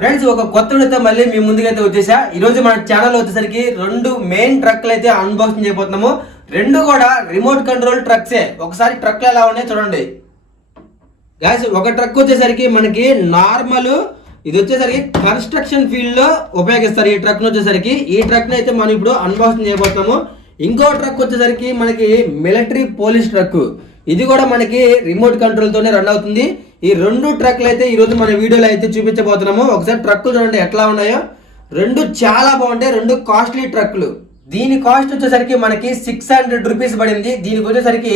ఫ్రెండ్స్ ఒక కొత్త వీడియోతో మళ్ళీ మీ ముందుకైతే వచ్చేసా. ఈ రోజు మన ఛానల్ వచ్చేసరికి రెండు మెయిన్ ట్రక్లు అయితే అన్బాక్సింగ్ చేయబోతున్నాము. రెండు కూడా రిమోట్ కంట్రోల్ ట్రక్సే. ఒకసారి ట్రక్లు ఎలా ఉన్నాయో చూడండి గాయ్స్. ఒక ట్రక్ వచ్చేసరికి మనకి నార్మల్, ఇది వచ్చేసరికి కన్స్ట్రక్షన్ ఫీల్డ్ లో ఉపయోగిస్తారు. ఈ ట్రక్ వచ్చేసరికి ఈ ట్రక్ ని అయితే మనం ఇప్పుడు అన్బాక్సింగ్ చేయబోతున్నాము. ఇంకో ట్రక్ వచ్చేసరికి మనకి మిలిటరీ పోలీస్ ట్రక్. ఇది కూడా మనకి రిమోట్ కంట్రోల్ తోనే రన్ అవుతుంది. ఈ రెండు ట్రక్లు అయితే ఈ రోజు మన వీడియోలో అయితే చూపించబోతున్నాము. ఒకసారి ట్రక్కులు చూడండి ఎట్లా ఉన్నాయో. రెండు చాలా బాగుంటాయి, రెండు కాస్ట్లీ ట్రక్లు. దీని కాస్ట్ వచ్చేసరికి మనకి 600 రూపీస్ పడింది. దీనికి వచ్చేసరికి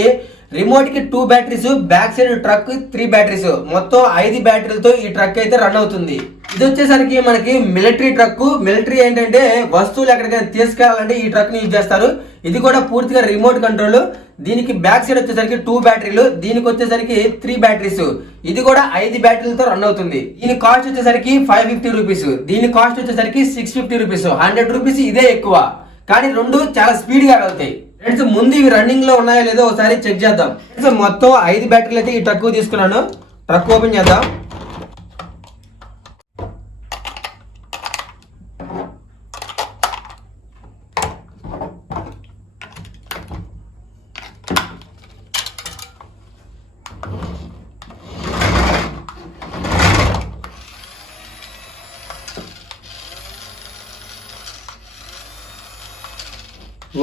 రిమోట్ కి 2 బ్యాటరీస్, బ్యాక్ సైడ్ ట్రక్ 3 బ్యాటరీస్, మొత్తం 5 బ్యాటరీలతో ఈ ట్రక్ అయితే రన్ అవుతుంది. ఇది వచ్చేసరికి మనకి మిలిటరీ ట్రక్. మిలిటరీ ఏంటంటే వస్తువులు ఎక్కడికైనా తీసుకెళ్లాలంటే ఈ ట్రక్ ని యూజ్ చేస్తారు. ఇది కూడా పూర్తిగా రిమోట్ కంట్రోల్. దీనికి బ్యాక్ సైడ్ వచ్చేసరికి 2 బ్యాటరీలు, దీనికి వచ్చేసరికి 3 బ్యాటరీస్. ఇది కూడా 5 బ్యాటరీలతో రన్ అవుతుంది. దీని కాస్ట్ వచ్చేసరికి 550 రూపీస్, దీని కాస్ట్ వచ్చేసరికి 650 రూపీస్. 100 రూపీస్ ఇదే ఎక్కువ, కానీ రెండు చాలా స్పీడ్ గా వెళ్తాయి. ఫ్రెండ్స్ ముందు ఇవి రన్నింగ్ లో ఉన్నాయో లేదో ఒకసారి చెక్ చేద్దాం. ఫ్రెండ్స్ మొత్తం 5 బ్యాటరీలు అయితే ఈ ట్రక్ తీసుకున్నాను. ట్రక్ ఓపెన్ చేద్దాం.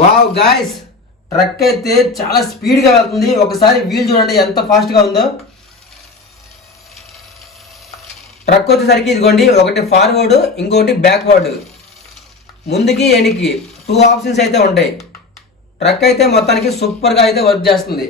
వావ్ గాయ్స్, ట్రక్ అయితే చాలా స్పీడ్ గా వెళ్తుంది. ఒకసారి వీల్ చూడండి ఎంత ఫాస్ట్ గా ఉందో. ట్రక్ వచ్చేసరికి ఇదిగోండి, ఒకటి ఫార్వర్డ్, ఇంకోటి బ్యాక్వర్డ్, ముందుకి వెనక్కి 2 ఆప్షన్స్ అయితే ఉంటాయి. ట్రక్ అయితే మొత్తానికి సూపర్ గా అయితే వర్క్ చేస్తుంది.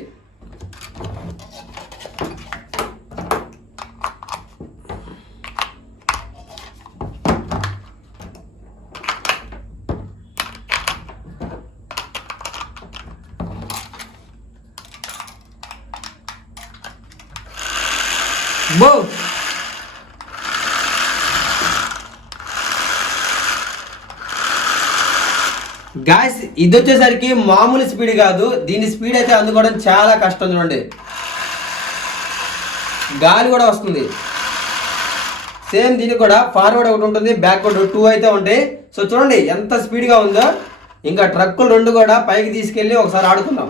గాయ్స్ ఇది వచ్చేసరికి మామూలు స్పీడ్ కాదు. దీని స్పీడ్ అయితే అందుకోవడం చాలా కష్టం. చూడండి గాలి కూడా వస్తుంది. సేమ్ దీనికి కూడా ఫార్వర్డ్ ఒకటి ఉంటుంది, బ్యాక్వర్డ్ 2 అయితే ఉంటాయి. సో చూడండి ఎంత స్పీడ్ గా ఉందో. ఇంకా ట్రక్కులు రెండు కూడా పైకి తీసుకెళ్ళి ఒకసారి ఆడుకుందాం.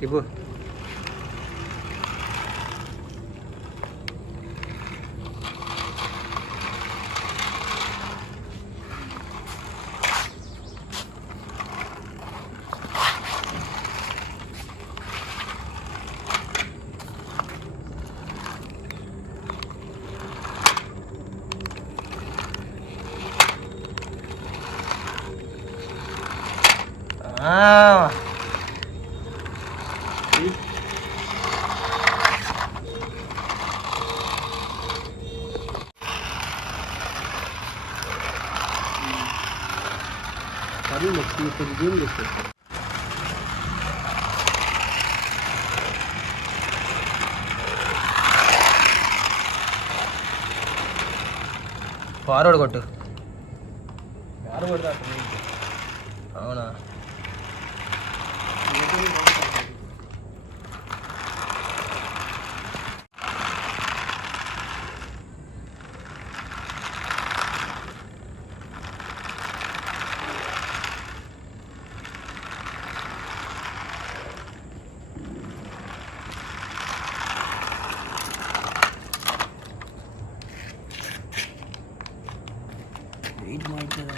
Tibu. ఫార్వర్డ్ కొట్టు. అవునా? వెయిట్ ಮಾಡ್ತದ.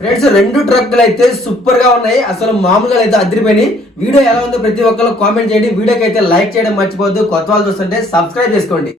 ఫ్రెండ్స్, రెండు ట్రక్కులు అయితే సూపర్ గా ఉన్నాయి. అసలు మామూలుగా అయితే అదిరిపోయినాయి. వీడియో ఎలా ఉందో ప్రతి ఒక్కరు కామెంట్ చేయండి. వీడియోకి అయితే లైక్ చేయడం మర్చిపోవద్దు. కొత్త వాళ్ళు చూస్తుంటే సబ్స్క్రైబ్ చేసుకోండి.